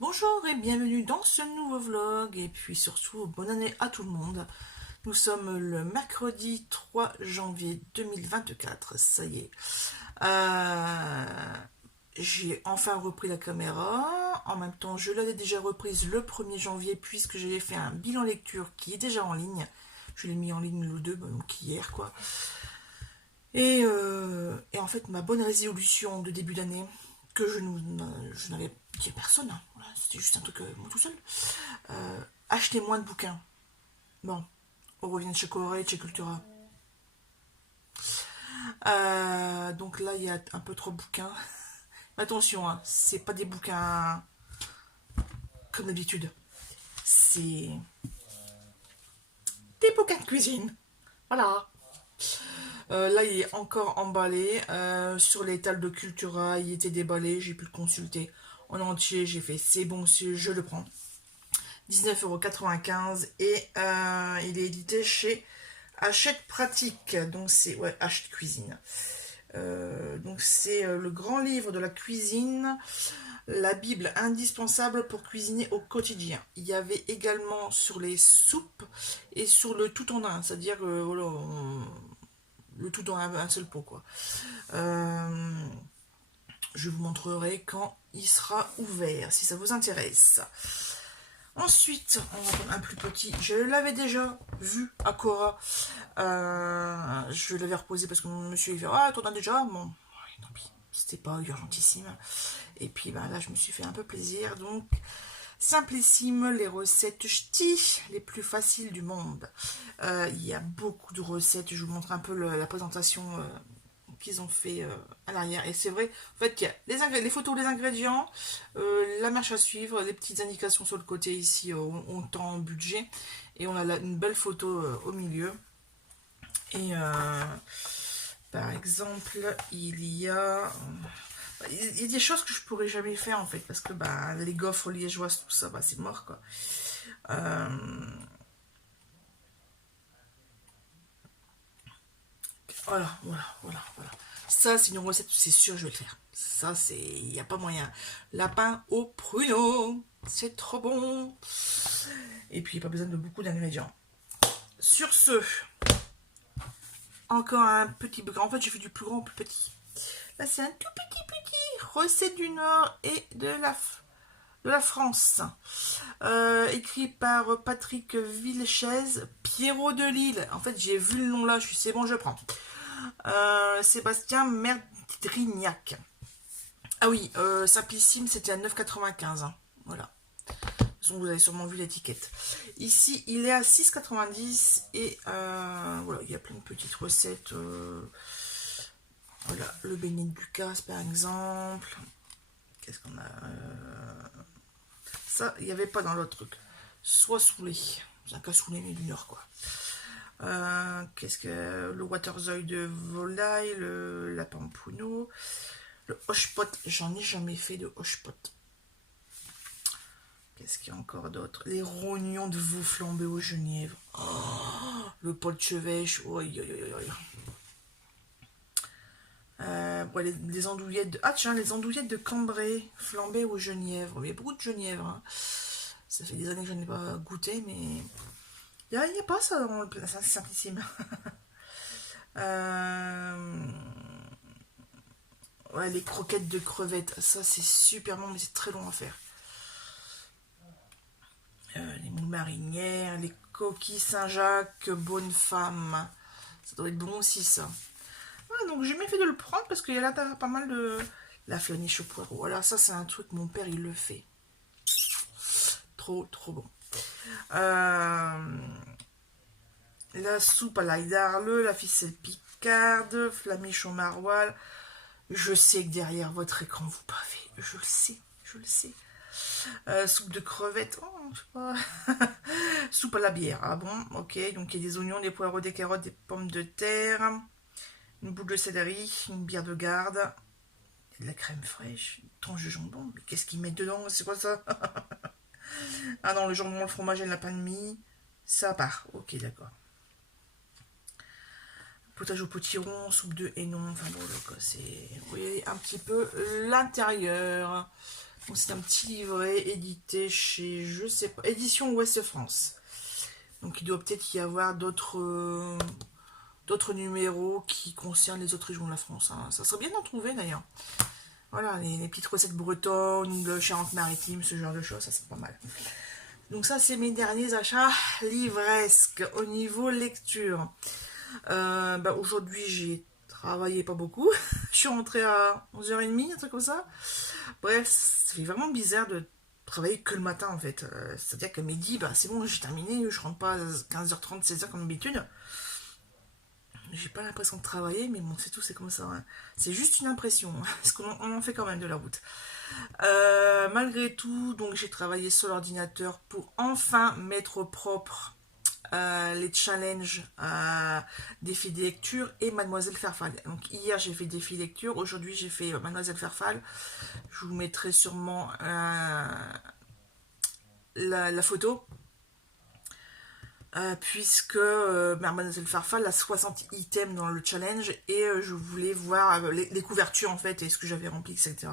Bonjour et bienvenue dans ce nouveau vlog et puis surtout bonne année à tout le monde. Nous sommes le mercredi 3 janvier 2024, ça y est. J'ai enfin repris la caméra, en même temps je l'avais déjà reprise le 1er janvier puisque j'ai fait un bilan lecture qui est déjà en ligne. Je l'ai mis en ligne le 2, donc hier quoi. Et en fait ma bonne résolution de début d'année, que je n'avais dit à personne, hein, voilà, c'était juste un truc moi tout seul. Acheter moins de bouquins. Bon, on revient de chez Corée, de chez Cultura. Donc là, il y a un peu trop de bouquins. Attention, hein, c'est pas des bouquins comme d'habitude. C'est des bouquins de cuisine. Voilà. Là, il est encore emballé. Sur l'étal de Cultura, il était déballé. J'ai pu le consulter en entier. J'ai fait c'est bon, je le prends. 19,95 € et il est édité chez Hachette Pratique, donc c'est ouais, Hachette Cuisine. Donc c'est le grand livre de la cuisine, la Bible indispensable pour cuisiner au quotidien. Il y avait également sur les soupes et sur le tout en un, c'est-à-dire voilà, le tout dans un seul pot quoi. Euh, je vous montrerai quand il sera ouvert si ça vous intéresse. Ensuite, on va prendre un plus petit. Je l'avais déjà vu à Cora. Je l'avais reposé parce que mon monsieur il fait ah, t'en as déjà. Bon, tant pis, c'était pas urgentissime. Et puis ben, là, je me suis fait un peu plaisir. Donc, simplissime, les recettes ch'ti, les plus faciles du monde. Il y a beaucoup de recettes. Je vous montre un peu la présentation qu'ils ont fait à l'arrière. Et c'est vrai, en fait, il y a les photos des ingrédients, la marche à suivre, les petites indications sur le côté ici, on temps, budget, et on a une belle photo au milieu. Et par exemple, il y a des choses que je pourrais jamais faire en fait, parce que bah, les gaufres liégeoises, tout ça, bah, c'est mort quoi. Euh, voilà. Ça, c'est une recette, c'est sûr, je vais le faire. Ça, c'est. Il n'y a pas moyen. Lapin au pruneau. C'est trop bon. Et puis, pas besoin de beaucoup d'ingrédients. Sur ce, encore un petit. En fait, j'ai fait du plus grand au plus petit. Là, c'est un tout petit. Recette du Nord et de la France. Écrit par Patrick Vilchez, Pierrot de Lille. En fait, j'ai vu le nom là, je suis c'est bon, je prends. Sébastien Merdrignac. Ah oui, Simplissime, c'était à 9,95 €. Hein. Voilà. Donc, vous avez sûrement vu l'étiquette. Ici, il est à 6,90 € et voilà, il y a plein de petites recettes. Voilà, le beignet de Ducasse par exemple. Qu'est-ce qu'on a Ça, il n'y avait pas dans l'autre truc. Soit saoulé. C'est un cas saoulé, mais du Nord quoi. Qu'est-ce que le waterzooi de volaille, le lapin pruneau, le hochepot, j'en ai jamais fait de hochepot. Qu'est-ce qu'il y a encore d'autre? Les rognons de veau flambés au genièvre. Oh, le pot de chevêche. Oh, ouais, les andouillettes de... Ah tiens, les andouillettes de Cambrai flambées au genièvre. Il y a beaucoup de genièvre. Hein. Ça fait des années que je n'ai pas goûté, mais... Il n'y a pas ça dans le plat. C'est simplissime. Ouais, les croquettes de crevettes. Ça, c'est super bon, mais c'est très long à faire. Les moules marinières, les coquilles Saint-Jacques, bonne femme. Ça doit être bon aussi, ça. Ah, donc j'ai bien fait de le prendre parce qu'il y a là pas mal de... La flaniche au poireau. Voilà, ça c'est un truc, mon père il le fait. Trop bon. La soupe à l'ail d'Arle, la ficelle picarde, flamiche au maroilles. Je sais que derrière votre écran vous pavez. Je le sais. Soupe de crevettes. Oh, je sais pas. Soupe à la bière. Ah bon, ok. Donc il y a des oignons, des poireaux, des carottes, des pommes de terre, une boule de céleri, une bière de garde, de la crème fraîche, une tranche de jambon. Mais qu'est-ce qu'ils mettent dedans? C'est quoi ça? Ah non, le jambon, le fromage et le lapin de mie. Ça part. Ok, d'accord. Potage au potiron, soupe de hainon. Enfin bon, c'est... Vous voyez un petit peu l'intérieur. C'est un petit livret édité chez, je sais pas, Édition Ouest France. Donc il doit peut-être y avoir d'autres numéros qui concernent les autres régions de la France, hein. Ça serait bien d'en trouver d'ailleurs. Voilà, les petites recettes bretonnes, de Charente-Maritime, ce genre de choses, ça c'est pas mal. Donc ça c'est mes derniers achats livresques au niveau lecture. Aujourd'hui j'ai travaillé pas beaucoup. Je suis rentrée à 11h30, un truc comme ça. Bref, ça fait vraiment bizarre de travailler que le matin en fait. C'est-à-dire qu'à midi, c'est bon, j'ai terminé, je rentre pas à 15h30, 16h comme d'habitude. J'ai pas l'impression de travailler, mais bon, c'est tout, c'est comme ça, hein. C'est juste une impression, parce qu'on en fait quand même de la route. Malgré tout, donc j'ai travaillé sur l'ordinateur pour enfin mettre au propre les challenges défi des lectures et Mademoiselle Farfal. Donc hier j'ai fait défi lecture, aujourd'hui j'ai fait Mademoiselle Farfal. Je vous mettrai sûrement la photo. Puisque Mademoiselle Farfal a 60 items dans le challenge et je voulais voir les couvertures en fait et ce que j'avais rempli, etc.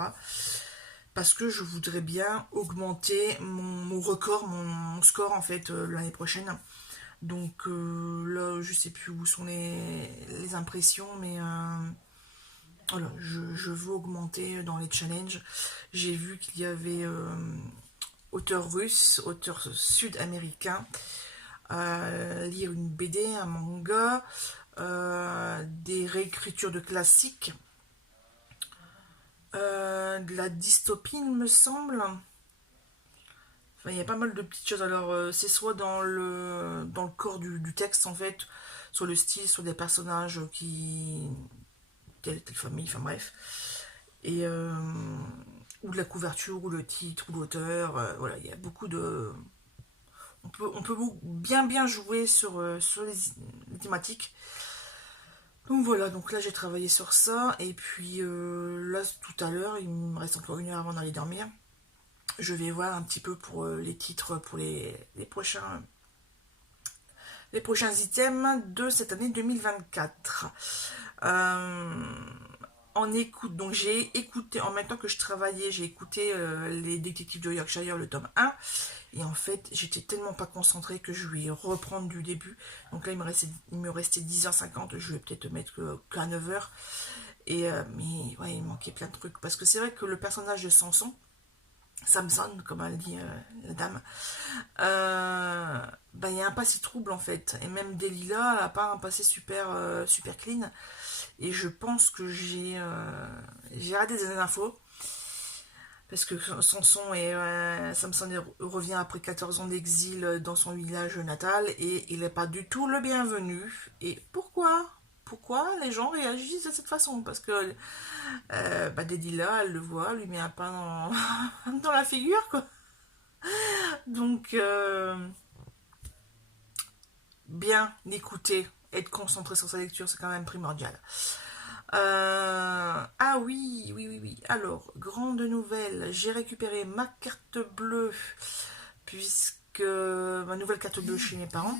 Parce que je voudrais bien augmenter mon record, mon score en fait l'année prochaine. Donc là, je sais plus où sont les impressions, mais voilà, je veux augmenter dans les challenges. J'ai vu qu'il y avait auteur russe, auteur sud-américain, lire une BD, un manga, des réécritures de classiques, de la dystopie, il me semble. Enfin, il y a pas mal de petites choses. Alors, c'est soit dans le corps du texte, en fait, sur le style, sur des personnages qui... telle famille, enfin bref. Et... ou de la couverture, ou le titre, ou l'auteur. Voilà, il y a beaucoup de... On peut bien jouer sur les thématiques. Donc voilà, donc là j'ai travaillé sur ça. Et puis là, tout à l'heure, il me reste encore 1 heure avant d'aller dormir. Je vais voir un petit peu pour les titres, pour les prochains items de cette année 2024. En écoute, donc j'ai écouté, en même temps que je travaillais, j'ai écouté les détectives de Yorkshire, le tome 1. Et en fait, j'étais tellement pas concentrée que je vais reprendre du début. Donc là, il me restait 10h50. Je vais peut-être mettre qu'à 9h. Et, mais ouais, il manquait plein de trucs. Parce que c'est vrai que le personnage de Samson, Samson, comme elle dit la dame, il y a un passé trouble en fait. Et même Delilah n'a pas un passé super clean. Et je pense que j'ai raté des infos. Parce que Samson revient après 14 ans d'exil dans son village natal et il n'est pas du tout le bienvenu. Et pourquoi les gens réagissent de cette façon? Parce que Delilah, elle le voit, lui met un pain dans la figure, quoi. Donc, bien écouter, être concentré sur sa lecture, c'est quand même primordial. Ah oui. Alors, grande nouvelle, j'ai récupéré ma carte bleue, puisque ma nouvelle carte bleue chez mes parents.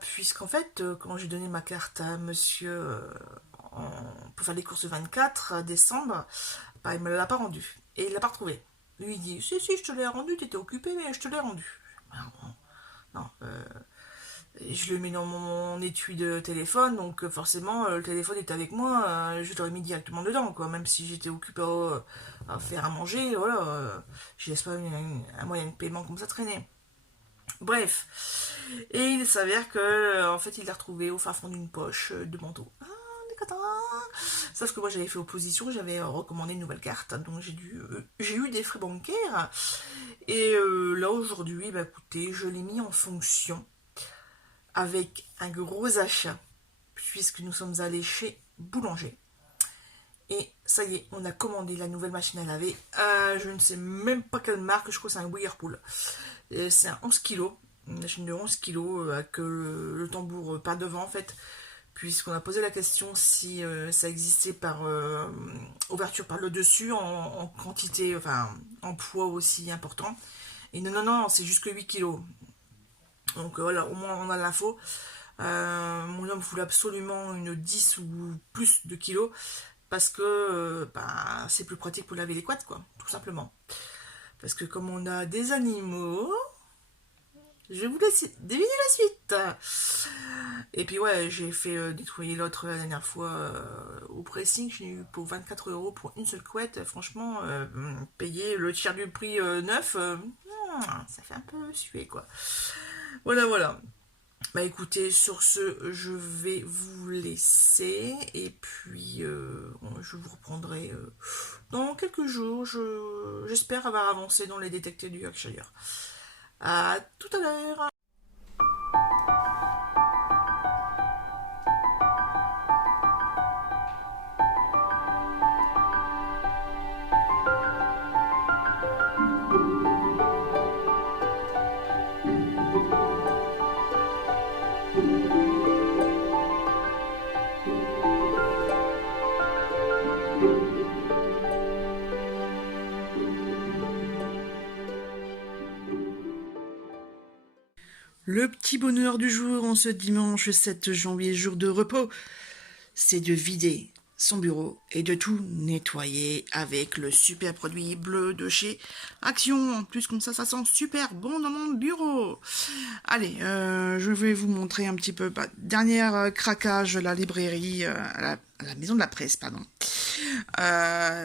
Puisqu'en fait, quand j'ai donné ma carte à monsieur pour faire les courses le 24 décembre, il me l'a pas rendue. Et il l'a pas retrouvée. Lui il dit, si, je te l'ai rendue, t'étais occupé, mais je te l'ai rendue. Non, je le mets dans mon étui de téléphone, donc forcément le téléphone est avec moi, je l'aurais mis directement dedans, quoi. Même si j'étais occupé à faire à manger, voilà, je laisse pas un moyen de paiement comme ça traîner. Bref, et il s'avère que en fait il l'a retrouvé au fin fond d'une poche de manteau. Ah, sauf que moi j'avais fait opposition, j'avais recommandé une nouvelle carte, donc j'ai eu des frais bancaires. Et là aujourd'hui, écoutez, je l'ai mis en fonction avec un gros achat, puisque nous sommes allés chez Boulanger. Et ça y est, on a commandé la nouvelle machine à laver. Je ne sais même pas quelle marque, je crois que c'est un Whirlpool. C'est un 11 kg, une machine de 11 kg avec le tambour par devant en fait. Puisqu'on a posé la question si ça existait par ouverture par le dessus en quantité, enfin en poids aussi important. Et non, c'est juste que 8 kg. Donc voilà, au moins on a l'info. Mon homme voulait absolument une 10 ou plus de kilos. parce que bah, c'est plus pratique pour laver les couettes, quoi, tout simplement. Parce que comme on a des animaux, je vais vous laisser deviner la suite. Et puis ouais, j'ai fait nettoyer l'autre la dernière fois au pressing, j'ai eu pour 24 € pour une seule couette. Franchement, payer le tiers du prix neuf, ça fait un peu suer, quoi. Voilà, voilà. Bah écoutez, sur ce, je vais vous laisser et puis je vous reprendrai dans quelques jours. J'espère avoir avancé dans les détectés du Yorkshire. À tout à l'heure. Le petit bonheur du jour en ce dimanche 7 janvier, jour de repos, c'est de vider son bureau et de tout nettoyer avec le super produit bleu de chez Action. En plus, comme ça sent super bon dans mon bureau. Allez, je vais vous montrer un petit peu. Dernier craquage à la librairie, à la maison de la presse, pardon.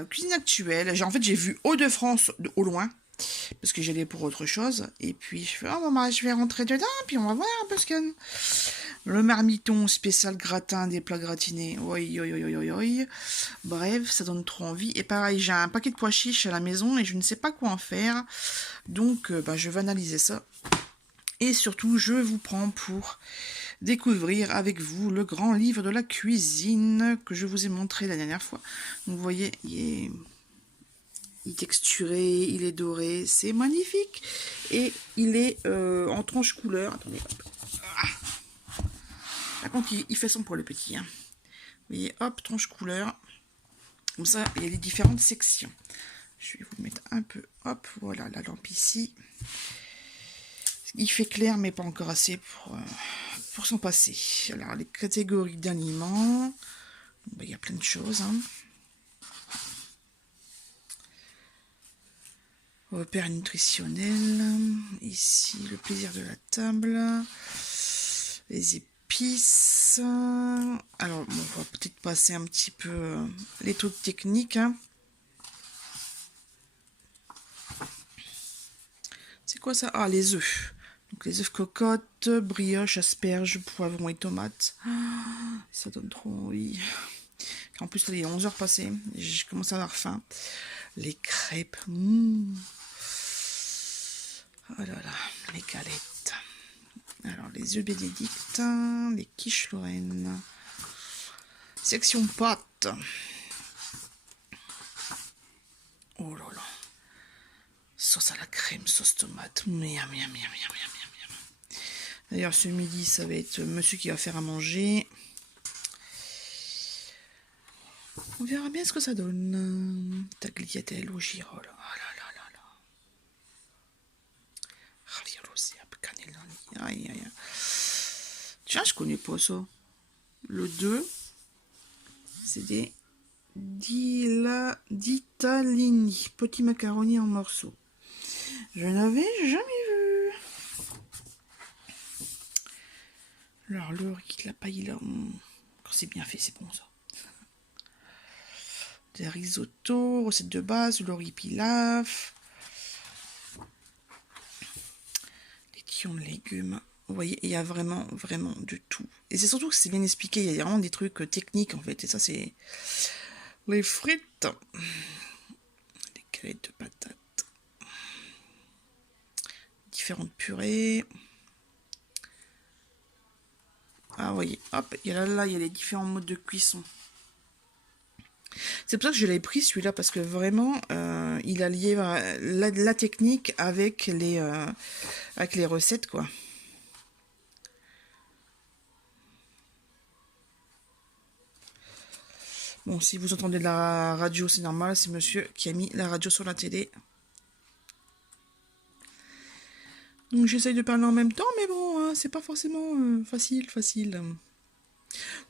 Cuisine actuelle. En fait, j'ai vu Hauts-de-France au loin. Parce que j'allais pour autre chose. Et puis, je fais, oh, maman, je vais rentrer dedans, puis on va voir un peu ce qu'il y a. Le marmiton spécial gratin des plats gratinés. Oui, oui, oui, oui, oui. Bref, ça donne trop envie. Et pareil, j'ai un paquet de pois chiches à la maison et je ne sais pas quoi en faire. Donc, je vais analyser ça. Et surtout, je vous prends pour découvrir avec vous le grand livre de la cuisine que je vous ai montré la dernière fois. Donc, vous voyez, il est texturé, il est doré, c'est magnifique. Et il est en tranche couleur. Attendez, hop. Par contre, il fait son pour le petit. Hein. Vous voyez, hop, tranche couleur. Comme ça, il y a les différentes sections. Je vais vous mettre un peu, hop, voilà, la lampe ici. Il fait clair, mais pas encore assez pour s'en passer. Alors, les catégories d'aliments. Il y a plein de choses. Hein. Repères nutritionnels. Ici, le plaisir de la table. Les épices. Alors, bon, on va peut-être passer un petit peu les trucs techniques. Hein. C'est quoi ça? Ah, les œufs. Donc, les œufs cocottes, brioche, asperges, poivrons et tomates. Ça donne trop envie. En plus, il est 11h passées. Je commence à avoir faim. Les crêpes. Oh là là, les galettes. Alors, les œufs bénédicts, les quiches Lorraine. Section pâtes. Oh là là. Sauce à la crème, sauce tomate. Miam, miam, miam, miam, miam, miam. D'ailleurs, ce midi, ça va être monsieur qui va faire à manger. On verra bien ce que ça donne. Tagliatelle au girolles. Oh là là là là. Aïe, aïe, aïe. Tiens, je connais pas ça. Le 2, c'est des ditalini, petits macaronis en morceaux. Je n'avais jamais vu. Alors, le riz, la paella, quand c'est bien fait, c'est bon ça. Des risottos, recette de base, le riz pilaf. Les tions de légumes. Vous voyez, il y a vraiment, vraiment de tout. Et c'est surtout que c'est bien expliqué. Il y a vraiment des trucs techniques, en fait. Et ça, c'est les frites. Les galettes de patates. Différentes purées. Ah, vous voyez, hop, il y a là, il y a les différents modes de cuisson. C'est pour ça que je l'ai pris celui-là, parce que vraiment, il a lié la technique avec les recettes, quoi. Bon, si vous entendez de la radio, c'est normal, c'est monsieur qui a mis la radio sur la télé. Donc j'essaye de parler en même temps, mais bon, hein, c'est pas forcément facile.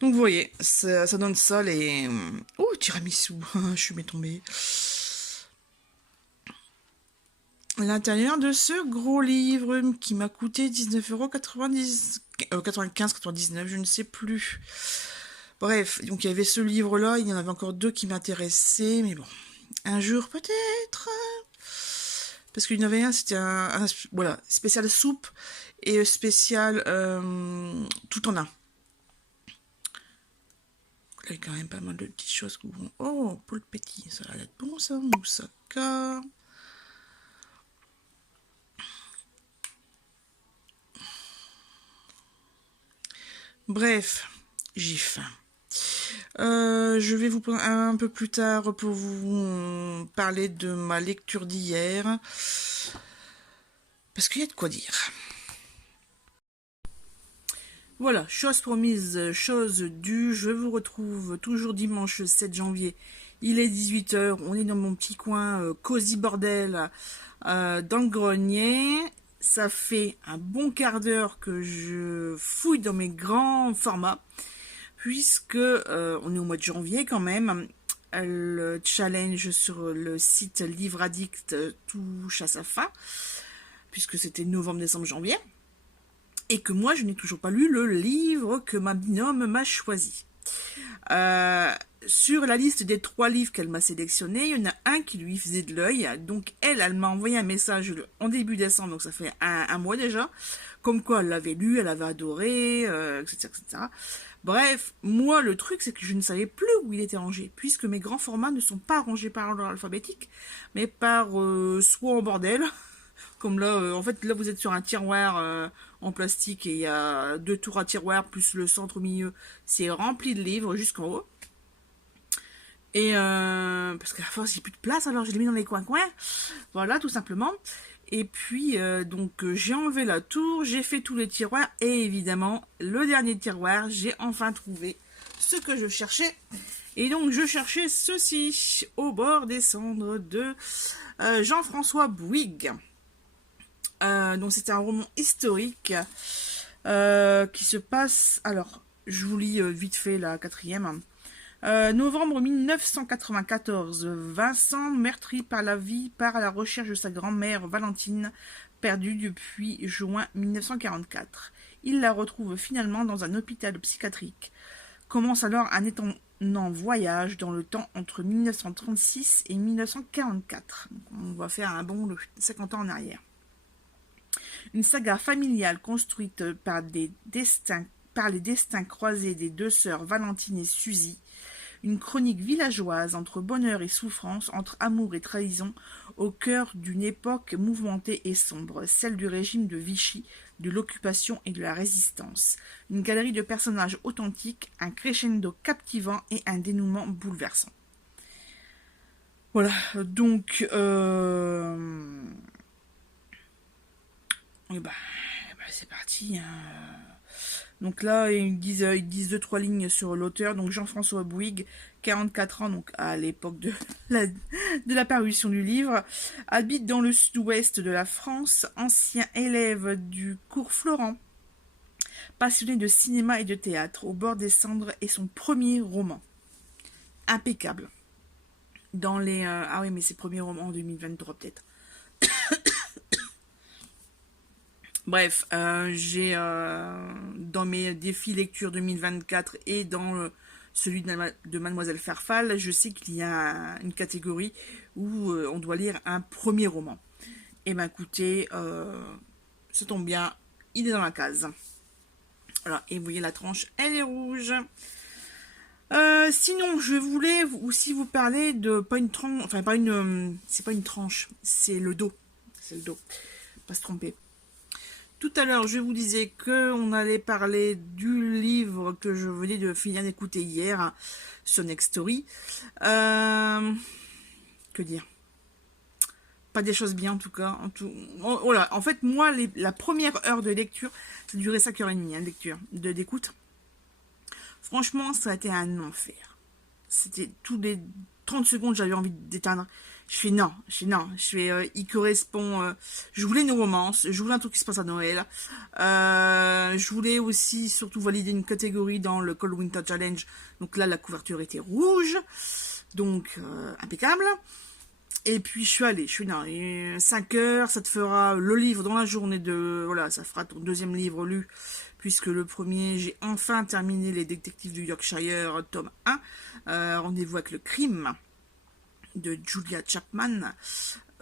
Donc vous voyez, ça donne ça les... Oh, tiramisu, je suis tombée. L'intérieur de ce gros livre qui m'a coûté 19,90 €, 95,99 €, je ne sais plus. Bref, donc il y avait ce livre-là, il y en avait encore deux qui m'intéressaient, mais bon, un jour peut-être. Parce qu'il y en avait un, c'était voilà, spécial soupe et spécial tout en un. Il y a quand même pas mal de petites choses. Oh, polpetti, ça va être bon ça, moussaka. Bref, j'ai faim. Je vais vous prendre un peu plus tard pour vous parler de ma lecture d'hier. Parce qu'il y a de quoi dire. Voilà, chose promise, chose due. Je vous retrouve toujours dimanche 7 janvier. Il est 18 h. On est dans mon petit coin cosy bordel dans le grenier. Ça fait un bon quart d'heure que je fouille dans mes grands formats. Puisque on est au mois de janvier quand même. Le challenge sur le site Livre Addict touche à sa fin. Puisque c'était novembre, décembre, janvier. Et que moi, je n'ai toujours pas lu le livre que ma binôme m'a choisi. Sur la liste des 3 livres qu'elle m'a sélectionnés, il y en a un qui lui faisait de l'œil. Donc elle m'a envoyé un message en début décembre, donc ça fait un mois déjà, comme quoi elle l'avait lu, elle avait adoré, etc., etc. Bref, moi le truc c'est que je ne savais plus où il était rangé, puisque mes grands formats ne sont pas rangés par ordre alphabétique, mais par soit en bordel, comme là, en fait là vous êtes sur un tiroir en plastique et il y a 2 tours à tiroir plus le centre au milieu, c'est rempli de livres jusqu'en haut. Et parce qu'à la force il n'y a plus de place, alors je l'ai mis dans les coins, voilà, tout simplement. Et puis donc j'ai enlevé la tour, j'ai fait tous les tiroirs et évidemment le dernier tiroir, j'ai enfin trouvé ce que je cherchais. Et donc je cherchais ceci, Au bord des cendres de Jean-François Bouygues. Donc c'était un roman historique qui se passe, alors je vous lis vite fait la 4e. Novembre 1994, Vincent, meurtri par la vie, part à la recherche de sa grand-mère Valentine, perdue depuis juin 1944. Il la retrouve finalement dans un hôpital psychiatrique. Commence alors un étonnant voyage dans le temps entre 1936 et 1944. Donc on va faire un bond de 50 ans en arrière. Une saga familiale construite par les destins croisés des 2 sœurs Valentine et Suzy. Une chronique villageoise entre bonheur et souffrance, entre amour et trahison, au cœur d'une époque mouvementée et sombre, celle du régime de Vichy, de l'occupation et de la résistance. Une galerie de personnages authentiques, un crescendo captivant et un dénouement bouleversant. Voilà, donc... c'est parti, hein. Donc là, ils disent 2-3 lignes sur l'auteur. Donc Jean-François Bouygues, 44 ans, donc à l'époque de la parution du livre, habite dans le sud-ouest de la France, ancien élève du cours Florent, passionné de cinéma et de théâtre. Au bord des cendres est son premier roman. Impeccable. Dans les... ah oui, mais c'est premier roman en 2023 peut-être. Bref, j'ai dans mes défis lecture 2024 et dans celui de Mademoiselle Farfal, je sais qu'il y a une catégorie où on doit lire un premier roman. Et ben écoutez, ça tombe bien, il est dans la case. Voilà, et vous voyez la tranche, elle est rouge. Sinon, je voulais aussi vous parler de pas une tranche, enfin pas une, c'est pas une tranche, c'est le dos, pas se tromper. Tout à l'heure, je vous disais qu'on allait parler du livre que je venais de finir d'écouter hier sur Next Story. Que dire? Pas des choses bien en tout cas. Voilà. En fait, moi, la première heure de lecture, ça durait 5h30, lecture, d'écoute. Franchement, ça a été un enfer. C'était tous les 30 secondes, j'avais envie d'éteindre. Je fais non, il correspond. Je voulais une romance, je voulais un truc qui se passe à Noël. Je voulais aussi surtout valider une catégorie dans le Cold Winter Challenge. Donc là, la couverture était rouge, donc impeccable. Et puis je suis allée, 5 heures, ça te fera le livre dans la journée voilà, ça fera ton deuxième livre lu, puisque le premier, j'ai enfin terminé Les Détectives du Yorkshire, tome 1, Rendez-vous avec le crime, de Julia Chapman.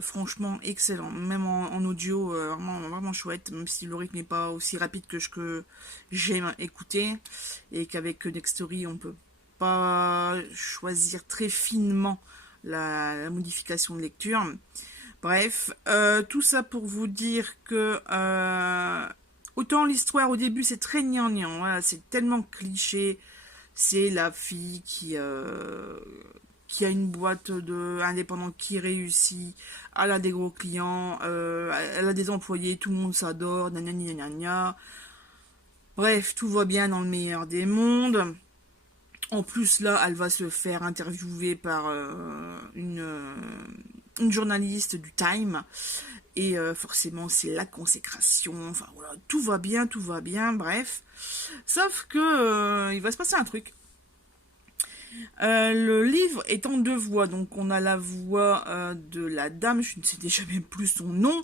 Franchement excellent, même en audio, vraiment chouette, même si le rythme n'est pas aussi rapide que j'aime écouter, et qu'avec Nextory on peut pas choisir très finement la modification de lecture. Bref, tout ça pour vous dire que autant l'histoire au début c'est très gnangnan, voilà, c'est tellement cliché, c'est la fille qui a une boîte indépendant qui réussit, elle a des gros clients, elle a des employés, tout le monde s'adore, nanani nanana. Bref, tout va bien dans le meilleur des mondes. En plus, là, elle va se faire interviewer par une journaliste du Time. Et forcément, c'est la consécration. Enfin, voilà, tout va bien, bref. Sauf que il va se passer un truc. Le livre est en 2 voix. Donc, on a la voix de la dame, je ne sais déjà même plus son nom.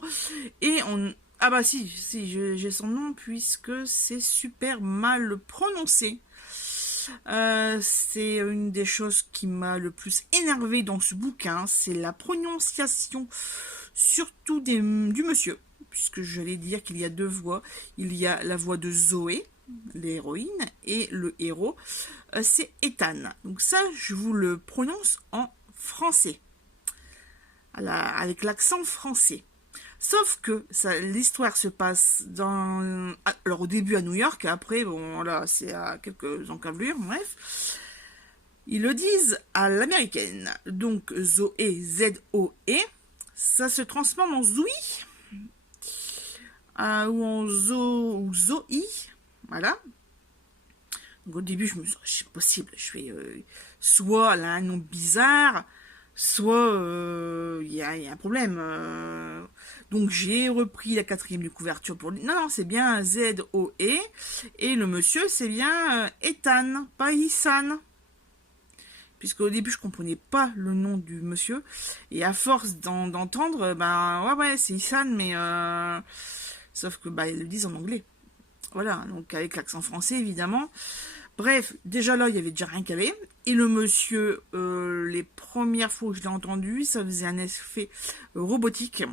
Et on... Ah bah si, j'ai son nom, puisque c'est super mal prononcé. C'est une des choses qui m'a le plus énervé dans ce bouquin, c'est la prononciation, surtout du monsieur, puisque j'allais dire qu'il y a 2 voix. Il y a la voix de Zoé, l'héroïne, et le héros, c'est Ethan. Donc ça, je vous le prononce en français, avec l'accent français. Sauf que l'histoire se passe alors au début à New York, et après, bon, là, c'est à quelques encablures, bref. Ils le disent à l'américaine. Donc, Zoé, Z-O-E, ça se transforme en Zoui, ou en ou Zoï, voilà. Donc, au début, je me suis dit, c'est possible, je fais, soit elle a un nom bizarre, soit il y a un problème. Donc j'ai repris la 4e de couverture pour lui. Non, c'est bien Z-O-E. Et le monsieur, c'est bien Ethan, pas Issan. Puisqu'au début, je comprenais pas le nom du monsieur. Et à force d'entendre, ouais, c'est Issan, mais sauf que ils le disent en anglais. Voilà, donc avec l'accent français, évidemment. Bref, déjà là, il y avait déjà rien qu'à aller. Et le monsieur, les premières fois que je l'ai entendu, ça faisait un effet robotique.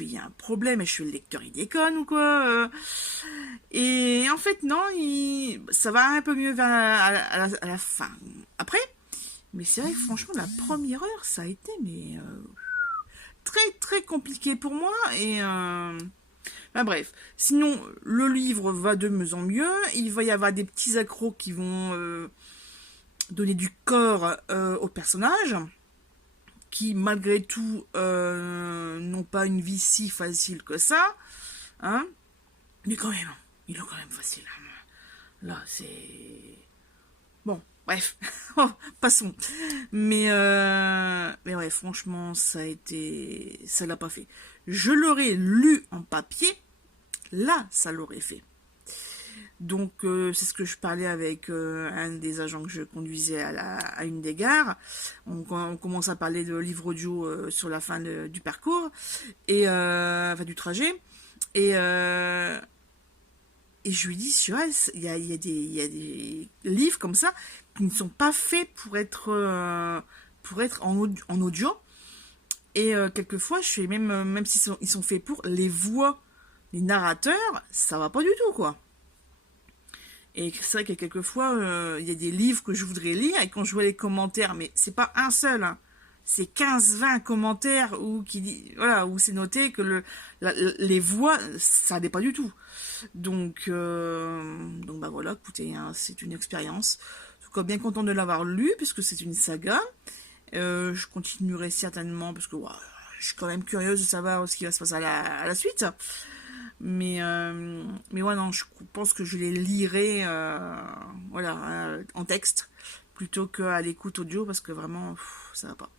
Il y a un problème, et je suis le lecteur, il déconne ou quoi Et en fait, non, ça va un peu mieux vers à la fin. Après, mais c'est vrai que franchement, la première heure, ça a été très très compliqué pour moi. Et bref, sinon, le livre va de mieux en mieux. Il va y avoir des petits accros qui vont donner du corps aux personnages, qui malgré tout n'ont pas une vie si facile que ça, hein. Mais quand même, ils l'ont quand même facile. Là, c'est... Bon, bref, passons. Mais ouais, franchement, ça l'a pas fait. Je l'aurais lu en papier, là, ça l'aurait fait. Donc, c'est ce que je parlais avec un des agents que je conduisais à une des gares. On commence à parler de livre audio sur la fin du parcours, et du trajet. Et je lui dis, il y a des livres comme ça qui ne sont pas faits pour être en audio. Et quelquefois, je fais même s'ils ils sont faits pour les voix, les narrateurs, ça va pas du tout, quoi. Et c'est vrai que quelquefois, il y a des livres que je voudrais lire, et quand je vois les commentaires, mais c'est pas un seul, hein, c'est 15-20 commentaires où c'est noté que les voix, ça n'est pas du tout. Donc voilà, écoutez, hein, c'est une expérience. En tout cas, bien content de l'avoir lu, puisque c'est une saga. Je continuerai certainement, parce que je suis quand même curieuse de savoir ce qui va se passer à la suite. Mais ouais, non, je pense que je les lirai en texte, plutôt qu'à l'écoute audio, parce que vraiment, ça va pas.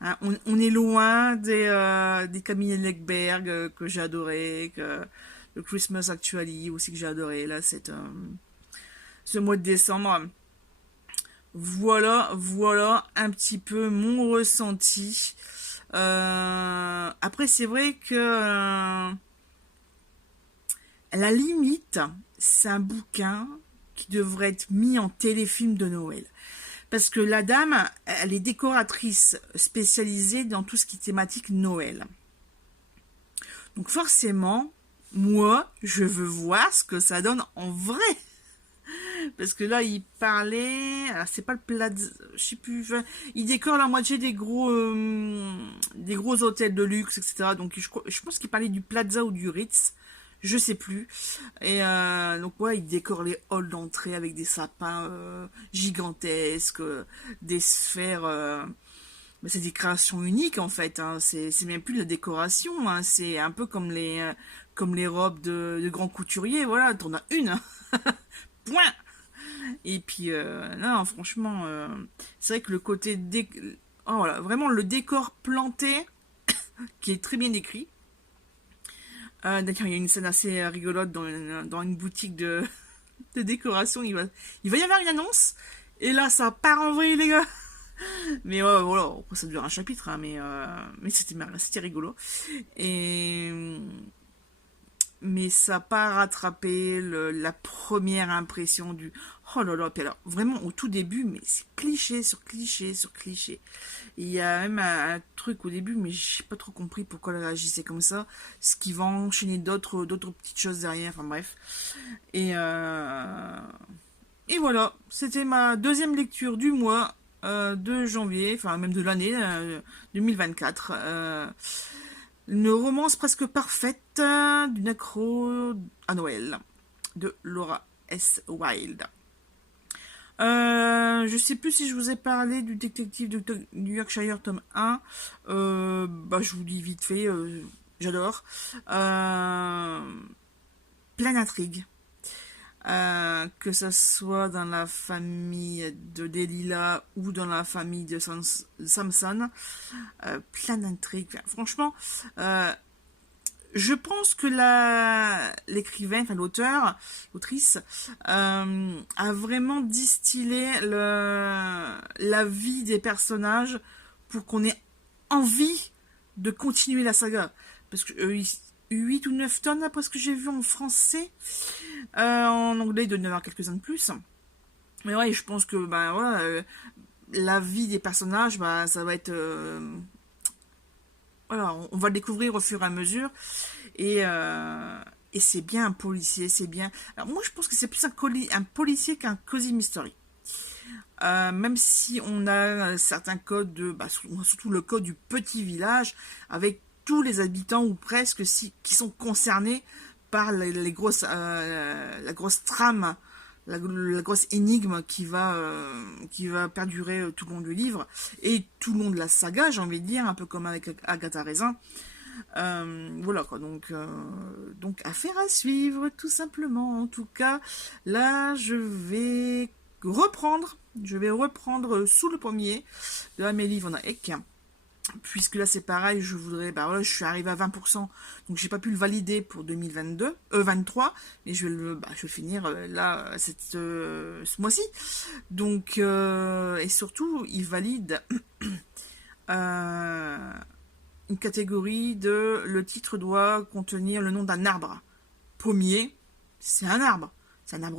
Hein, on est loin des Camille Legberg que j'ai adoré, le Christmas Actually aussi que j'ai adoré. Là, ce mois de décembre. Voilà un petit peu mon ressenti. Après, c'est vrai que à la limite, c'est un bouquin qui devrait être mis en téléfilm de Noël. Parce que la dame, elle est décoratrice spécialisée dans tout ce qui est thématique Noël. Donc forcément, moi, je veux voir ce que ça donne en vrai. Parce que là, il parlait, alors c'est pas le plaza, je sais plus, enfin, il décore la moitié des gros hôtels de luxe, etc. Donc je pense qu'il parlait du Plaza ou du Ritz, je sais plus. Et donc ouais, il décore les halls d'entrée avec des sapins gigantesques, des sphères. Mais c'est des créations uniques en fait. Hein. C'est même plus de la décoration. Hein. C'est un peu comme les robes de grands couturiers. Voilà, t'en as une. Hein. Point. Et puis, non, franchement, c'est vrai que le côté... Oh, voilà, vraiment le décor planté, qui est très bien décrit. D'ailleurs, il y a une scène assez rigolote dans une boutique de décoration. Il va y avoir une annonce. Et là, ça part en vrille, les gars. Mais voilà, ça dure un chapitre, hein, mais c'était rigolo. Mais ça n'a pas rattrapé la première impression du oh là là. Puis alors, vraiment, au tout début, mais c'est cliché sur cliché sur cliché. Il y a même un truc au début, mais j'ai pas trop compris pourquoi elle réagissait comme ça. Ce qui va enchaîner d'autres petites choses derrière, enfin bref. Et voilà, c'était ma deuxième lecture du mois de janvier, enfin même de l'année 2024. Une romance presque parfaite d'une accro à Noël de Laura S. Wilde. Je sais plus si je vous ai parlé du détective du Yorkshire tome 1. Je vous dis vite fait, j'adore. Plein d'intrigues. Que ce soit dans la famille de Delilah ou dans la famille de Samson, plein d'intrigues. Enfin, franchement, je pense que l'écrivain, enfin l'autrice, a vraiment distillé la vie des personnages pour qu'on ait envie de continuer la saga. Parce que 8 ou 9 tonnes, après ce que j'ai vu en français. En anglais, il doit y en avoir quelques-uns de plus. Mais ouais, je pense que la vie des personnages, ça va être... voilà, on va le découvrir au fur et à mesure. Et c'est bien un policier, c'est bien... Alors moi, je pense que c'est plus un policier qu'un cozy mystery. Même si on a certains codes, surtout le code du petit village, avec tous les habitants ou presque qui sont concernés par la grosse trame, la grosse énigme qui va perdurer tout le long du livre et tout le long de la saga, j'ai envie de dire, un peu comme avec Agatha Raisin. Voilà quoi, donc affaire à suivre tout simplement. En tout cas, là je vais reprendre Sous le pommier de Amélie Van Eyck. Puisque là c'est pareil, je suis arrivée à 20%, donc j'ai pas pu le valider pour 23, mais je vais le finir là ce mois-ci. Donc et surtout il valide une catégorie de le titre doit contenir le nom d'un arbre. Pommier, c'est un arbre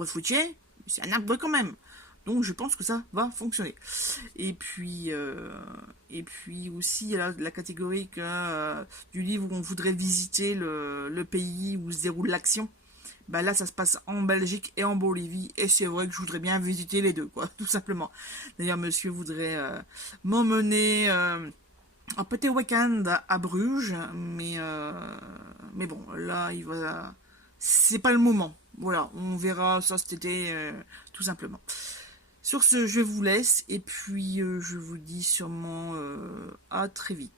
fruitier, c'est un arbre quand même. Donc je pense que ça va fonctionner. Et puis aussi la catégorie du livre où on voudrait visiter le pays où se déroule l'action. Là ça se passe en Belgique et en Bolivie. Et c'est vrai que je voudrais bien visiter les deux, quoi, tout simplement. D'ailleurs monsieur voudrait m'emmener un petit week-end à Bruges. Mais bon, là c'est pas le moment. Voilà, on verra ça cet été, tout simplement. Sur ce, je vous laisse et puis je vous dis sûrement à très vite.